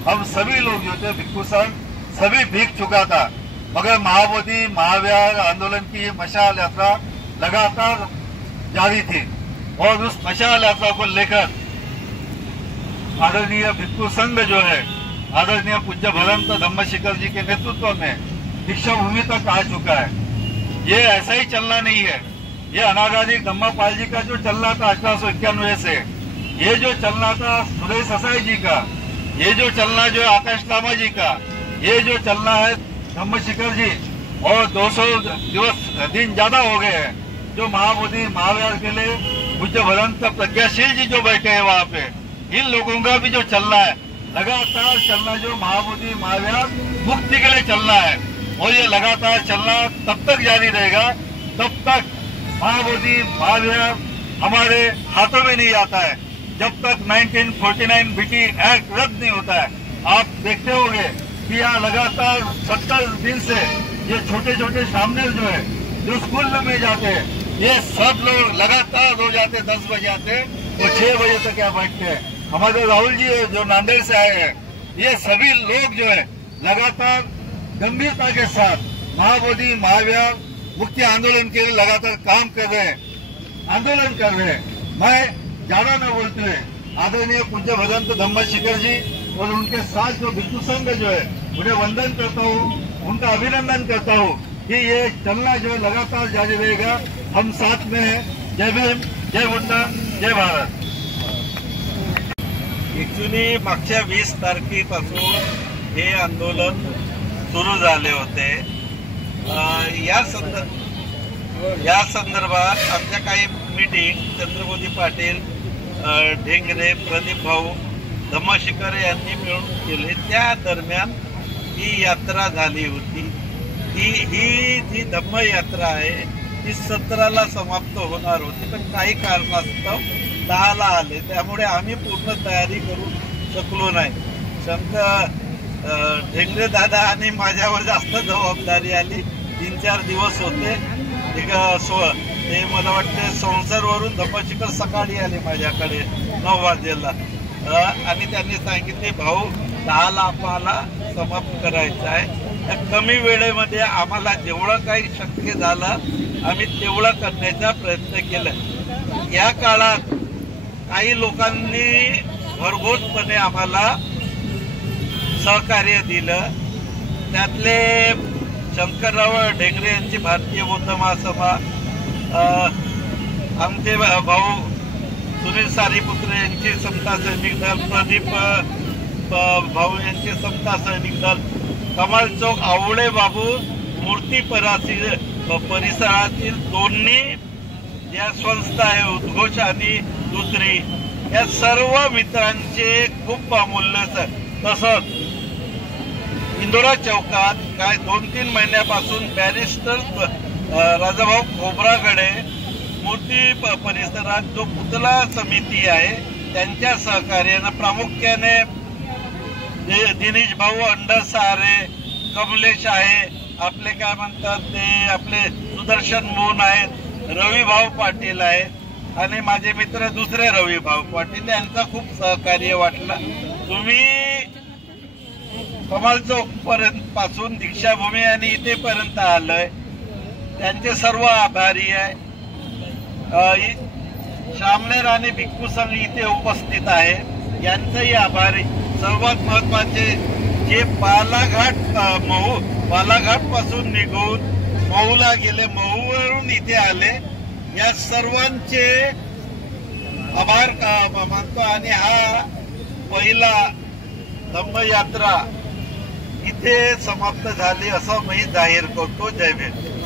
हम सभी लोग जो थे भिक्षु संघ सभी भीग चुका था, मगर महाबोधि महावीर आंदोलन की मशाल यात्रा लगातार जारी थी और उस मशाल यात्रा को लेकर आदरणीय भिक्षु संघ जो है आदरणीय पूज्य भदंत धम्मशिखर जी के नेतृत्व में दीक्षा भूमि तक आ चुका है। ये ऐसा ही चलना नहीं है, ये अनागारी धम्मपाल जी का जो चलना था 1891 से, ये जो चलना था सुरेश ससाई जी का, ये जो चलना जो आकाश लामा जी का, ये जो चलना है धम्मशिखर जी, और 200 दिन ज्यादा हो गए हैं जो महाबोधि महावीर के लिए पूज्य भदंत प्रज्ञाशील जी जो बैठे हैं वहाँ पे, इन लोगों का भी जो चलना है लगातार चलना, जो महाबोधि महावीर मुक्ति के लिए चलना है, और ये लगातार चलना तब तक जारी रहेगा तब तक महाबोधि महावीर हमारे हाथों में नहीं आता है, जब तक 1949 बीटी एक्ट रद्द नहीं होता है। आप देखते होंगे कि यहाँ लगातार 70 दिन से ये छोटे छोटे सामने जो है जो स्कूल में जाते हैं, ये सब लोग लगातार हो जाते 10 बजे आते और 6 बजे तक यहाँ बैठते हैं। हमारे राहुल जी जो नांदेड़ से आए हैं, ये सभी लोग जो है लगातार गंभीरता के साथ महाबोधि महावीर मुक्ति आंदोलन के लिए लगातार काम कर रहे हैं, आंदोलन कर रहे हैं। मैं ज्यादा न बोलते हुए आदरणीय पूज्य भदंत धम्मशिखर जी और उनके साथ जो भिक्षु संघ जो है उन्हें वंदन करता हूँ, उनका अभिनंदन करता हूँ कि ये चलना जो है लगातार जारी रहेगा। हम साथ में हैं। जय भीम, जय बुद्धा, जय भारत। ऍक्च्युली मागच्या 20 तारखेपासून हे आंदोलन सुरू झाले होते। या संदर्भात आमच्या काही मीटिंग चंद्रमोदी पाटील, ढेंगरे, प्रदीप भाऊ, धम्मशिखर यांनी मिळून केले। त्या दरम्यान ही यात्रा झाली होती। ही जी धम्म यात्रा आहे ती 17ला समाप्त होणार होती, पण काही कारणास्तव 10ला आले, त्यामुळे आम्ही पूर्ण तयारी करू शकलो नाही। ढेंगरे दादा आणि माझ्यावर जास्त जबाबदारी आली। 3-4 दिवस होते ते मला वाटते संसरवरून धम्मशिखर सकाळी आले माझ्याकडे 9 वाजेला आणि त्यांनी सांगितले भाऊ 10ला आम्हाला समाप्त करायचं आहे। त्या कमी वेळेमध्ये आम्हाला जेवढं काही शक्य झालं आम्ही तेवढं करण्याचा प्रयत्न केला। या काळात काही लोकांनी भरघोसपणे आम्हाला सहकार्य दिलं। त्यातले शंकरराव ढेंगरे यांची भारतीय बौद्ध महासभा, आमचे भाऊ सुनील सारीपुत्र यांची समता सैनिक दल, प्रदीप भाऊ यांचे समता सैनिक दल, कमाल चौक आवळे बाबू मूर्ती परिसरातील दोन्ही या संस्था आहे उद्घोष आणि दुसरी, या सर्व मित्रांचे खूप अमूल्य। तसंच इंदोरा चौकात काय 2-3 महिन्यापासून बॅरिस्टर राजाभाऊ खोब्रागडे मूर्ती परिसरात जो पुतळा समिती आहे त्यांच्या सहकार्याने, प्रामुख्याने दिनेश भाऊ अंडरसारे, कमलेश आहे, आपले काय म्हणतात ते आपले सुदर्शन मोहन आहेत, रविभाऊ पाटील आहेत आणि माझे मित्र दुसरे रविभाऊ पाटील, यांचा खूप सहकार्य वाटला। तुम्ही कमाल चौक पर्यंत पासून दीक्षाभूमी आणि इथेपर्यंत आलोय, त्यांचे सर्व आभारी आहे। श्यामनेर आणि भिक्षू संघ इथे उपस्थित आहे, यांचंही आभारी। सर्वात महत्वाचे जे बालाघाट पासून निघून महूला गेले, महूवरून इथे आले, या सर्वांचे आभार मानतो आणि हा पहिला धम्म यात्रा इथे समाप्त झाली असं मी जाहीर करतो। जय भीम।